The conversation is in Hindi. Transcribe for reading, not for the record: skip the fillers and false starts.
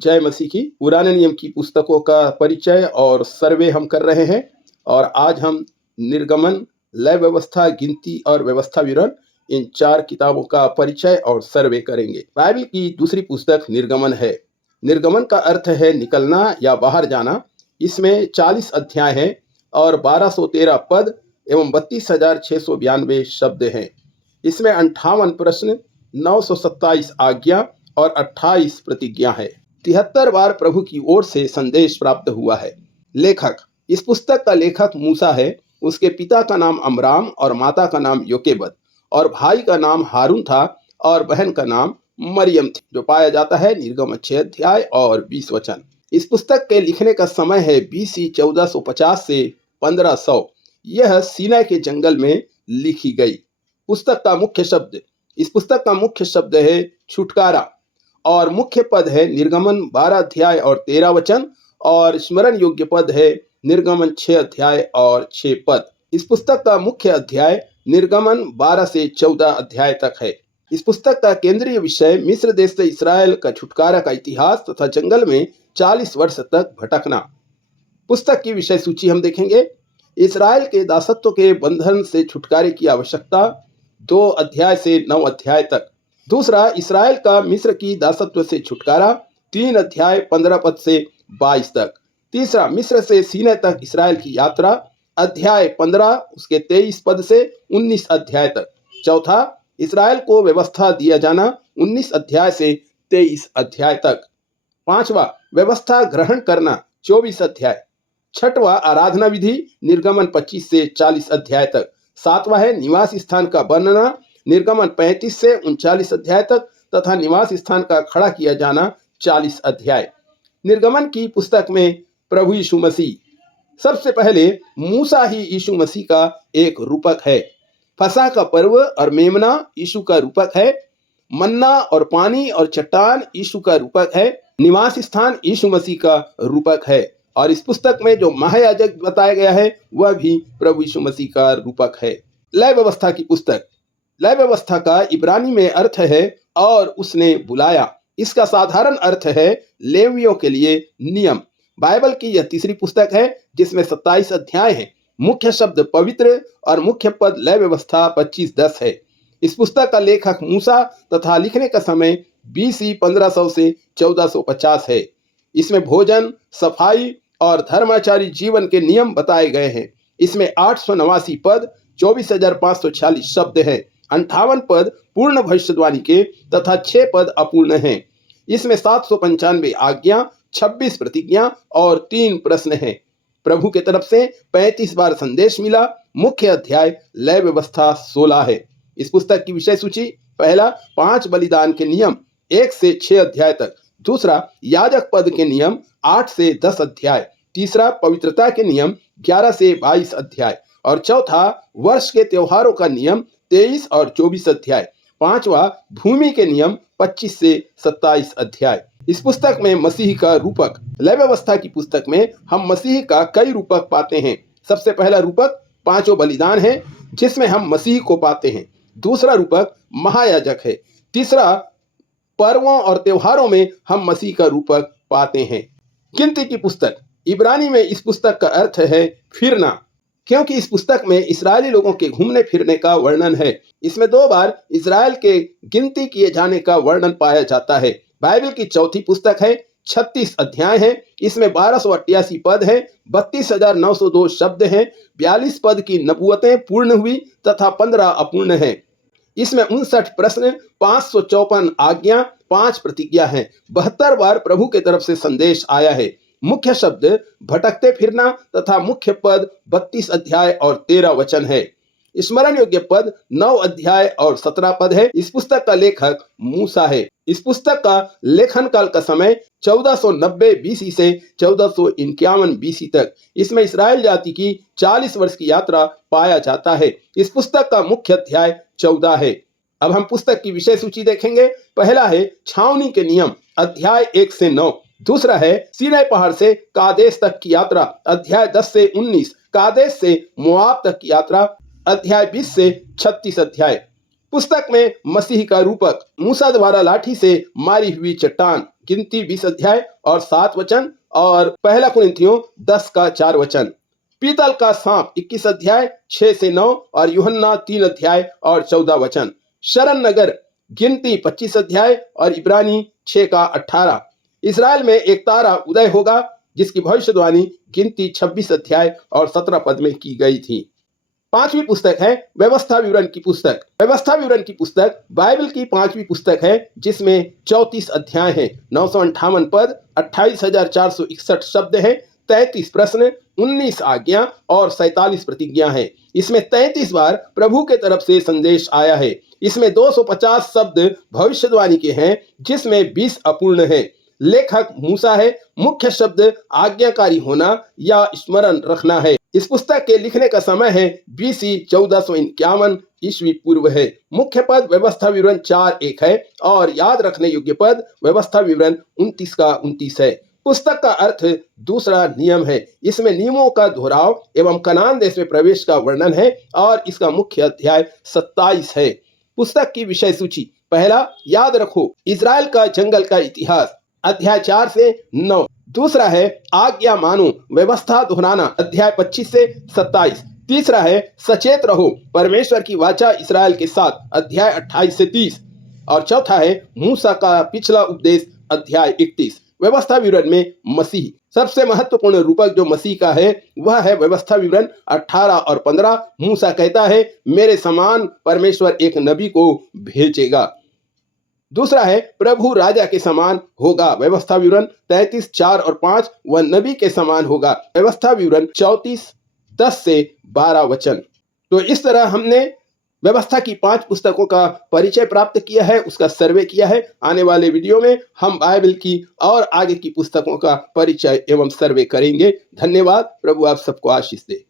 जय मसीह की। पुराने नियम की पुस्तकों का परिचय और सर्वे हम कर रहे हैं और आज हम निर्गमन, लय व्यवस्था, गिनती और व्यवस्था विवरण, इन 4 किताबों का परिचय और सर्वे करेंगे। बाइबल की दूसरी पुस्तक निर्गमन है। निर्गमन का अर्थ है निकलना या बाहर जाना। इसमें 40 अध्याय हैं और 1213 पद एवं 32,692 शब्द हैं। इसमें 58 प्रश्न, 927 आज्ञा और 28 प्रतिज्ञा है। 73 बार प्रभु की ओर से संदेश प्राप्त हुआ है। लेखक, इस पुस्तक का लेखक मूसा है। उसके पिता का नाम अमराम और माता का नाम योकेबद और भाई का नाम हारून था और बहन का नाम मरियम थी, जो पाया जाता है निर्गमन 6 अध्याय और 20 वचन। इस पुस्तक के लिखने का समय है BC 1450 से 1500। यह सीनै के जंगल में लिखी गई। पुस्तक का मुख्य शब्द, इस पुस्तक का मुख्य शब्द है छुटकारा और मुख्य पद है निर्गमन 12 अध्याय और 13 वचन और स्मरण योग्य पद है निर्गमन 6 अध्याय और 6 पद। इस पुस्तक का मुख्य अध्याय निर्गमन 12 से 14 अध्याय तक है। इस पुस्तक का केंद्रीय विषय मिस्र देश से इस्राएल का छुटकारा का इतिहास तथा जंगल में 40 वर्ष तक भटकना। पुस्तक की विषय सूची हम देखेंगे। इस्राएल के दासत्व के बंधन से छुटकारे की आवश्यकता, 2 अध्याय से 9 अध्याय तक। दूसरा, इस्राएल का मिस्र की दासत्व से छुटकारा, 3 अध्याय 15 पद से 22 तक। तीसरा, मिस्र से सीनै तक इस्राएल की यात्रा, अध्याय 15 उसके 23 पद से 19 अध्याय तक। चौथा, इस्राएल को व्यवस्था दिया जाना, 19 अध्याय से 23 अध्याय तक। पांचवा, व्यवस्था ग्रहण करना, 24 अध्याय। छठवां, आराधना विधि, निर्गमन 25 से 40 अध्याय तक। सातवां है निवास स्थान का वर्णना, निर्गमन 35 से 39 अध्याय तक तथा निवास स्थान का खड़ा किया जाना, 40 अध्याय। निर्गमन की पुस्तक में प्रभु यीशु मसीह, सबसे पहले मूसा ही यीशु मसीह का एक रूपक है। फसह का पर्व और मेमना यीशु का रूपक है। मन्ना और पानी और चट्टान यीशु का रूपक है। निवास स्थान यीशु मसीह का रूपक है और इस पुस्तक में जो महायाजक बताया गया है वह भी प्रभु यीशु मसीह का रूपक है। लय व्यवस्था की पुस्तक, लय व्यवस्था का इब्रानी में अर्थ है और उसने बुलाया। इसका साधारण अर्थ है लेवियों के लिए नियम। बाइबल की यह तीसरी पुस्तक है जिसमें 27 अध्याय हैं। मुख्य शब्द पवित्र और मुख्य पद लय व्यवस्था 25:10 है। इस पुस्तक का लेखक मूसा तथा लिखने का समय BC 1500 से 1450 है। इसमें भोजन, सफाई और धर्माचारी जीवन के नियम बताए गए हैं। इसमें 889 पद, 24,546 शब्द हैं। 58 पद पूर्ण भविष्यवाणी के तथा 6 पद अपूर्ण हैं। इसमें 795 आज्ञा, 26 प्रतिज्ञा और 3 प्रश्न हैं। प्रभु के तरफ से 35 बार संदेश मिला। मुख्य अध्याय लय व्यवस्था 16 है। इस पुस्तक की विषय सूची, पहला, 5 बलिदान के नियम 1 से 6 अध्याय तक। दूसरा, याजक पद के नियम 8 से 10 अध्याय। तीसरा, पवित्रता के नियम 11 से 22 अध्याय और चौथा, वर्ष के त्योहारों का नियम 23 और 24 अध्याय। पांचवा, भूमि के नियम 25 से 27 अध्याय। इस पुस्तक में मसीह का रूपक, लय व्यवस्था की पुस्तक में हम मसीह का कई रूपक पाते हैं। सबसे पहला रूपक 5 बलिदान है जिसमें हम मसीह को पाते हैं। दूसरा रूपक महायाजक है। तीसरा, पर्वों और त्योहारों में हम मसीह का रूपक पाते हैं। गिनती की पुस्तक, इब्रानी में इस पुस्तक का अर्थ है फिरना, क्योंकि इस पुस्तक में इस्राएली लोगों के घूमने फिरने का वर्णन है। इसमें 2 बार इस्राएल के गिनती किए जाने का वर्णन पाया जाता है। बाइबल की चौथी पुस्तक है, 36 अध्याय हैं। इसमें 1288 पद हैं, 32,902 शब्द हैं। 42 पद की नबूवतें पूर्ण हुई तथा 15 अपूर्ण हैं। इसमें 59 प्रश्न, 554 आज्ञा, 5 प्रतिज्ञा हैं। 72 बार प्रभु के तरफ से संदेश आया है। मुख्य शब्द भटकते फिरना तथा मुख्य पद 32 अध्याय और 13 वचन है। स्मरण योग्य पद 9 अध्याय और 17 पद है। इस पुस्तक का लेखक मूसा है। इस पुस्तक का लेखन काल का समय 1490 BC से 1451 BC तक। इसमें इस्राएल जाति की 40 वर्ष की यात्रा पाया जाता है। इस पुस्तक का मुख्य अध्याय 14 है। अब हम पुस्तक की विषय सूची देखेंगे। पहला है छावनी के नियम, अध्याय 1 से 9। दूसरा है सीनै पहाड़ से कादेश तक की यात्रा, अध्याय 10 से 19। कादेश से मोआब तक की यात्रा, अध्याय 20 से 36 अध्याय। पुस्तक में मसीह का रूपक, मूसा द्वारा लाठी से मारी हुई चट्टान, गिनती 20 अध्याय और 7 वचन, और पहला कुरिन्थियों 10 का 4 वचन। पीतल का सांप 21 अध्याय 6 से 9 और यूहन्ना 3 अध्याय और 14 वचन। शरण नगर, गिनती 25 अध्याय और इब्रानी 6 का 18। इस्राएल में एक तारा उदय होगा जिसकी भविष्यवाणी गिनती 26 अध्याय और 17 पद में की गई थी। पांचवी पुस्तक है व्यवस्था विवरण की पुस्तक। व्यवस्था विवरण की पुस्तक बाइबल की पांचवी पुस्तक है जिसमें 34 अध्याय हैं, 958 पद, 28,461 शब्द हैं, 33 प्रश्न, 19 आज्ञा और 47 प्रतिज्ञा हैं। इसमें 33 बार प्रभु के तरफ से संदेश आया है। इसमें 250 शब्द भविष्यवाणी के हैं जिसमें 20 अपूर्ण हैं। लेखक मूसा है। मुख्य शब्द आज्ञाकारी होना या स्मरण रखना है। इस पुस्तक के लिखने का समय है BC 1451 ईस्वी पूर्व है। मुख्य पद व्यवस्था विवरण 4:1 है और याद रखने योग्य पद व्यवस्था विवरण 29 का 29 है। पुस्तक का अर्थ दूसरा नियम है। इसमें नियमों का दोहराव एवं कनान देश में प्रवेश का वर्णन है और इसका मुख्य अध्याय 27 है। पुस्तक की विषय सूची। पहला, याद रखो इजराइल का जंगल का इतिहास, अध्याय 4 से 9। दूसरा है आज्ञा मानो, व्यवस्था दोहराना, अध्याय 25 से 27। तीसरा है सचेत रहो, परमेश्वर की वाचा इस्राएल के साथ, अध्याय 28 से 30। और चौथा है मूसा का पिछला उपदेश, अध्याय 31। व्यवस्था विवरण में मसीह, सबसे महत्वपूर्ण रूपक जो मसीह का है वह है व्यवस्था विवरण 18 और 15। मूसा कहता है मेरे समान परमेश्वर एक नबी को भेजेगा। दूसरा है प्रभु राजा के समान होगा, व्यवस्था विवरण 33 4 और 5। वह नबी के समान होगा, व्यवस्था विवरण 34 10 से 12 वचन। तो इस तरह हमने व्यवस्था की 5 पुस्तकों का परिचय प्राप्त किया है, उसका सर्वे किया है। आने वाले वीडियो में हम बाइबल की और आगे की पुस्तकों का परिचय एवं सर्वे करेंगे। धन्यवाद। प्रभु आप सबको आशीष दे।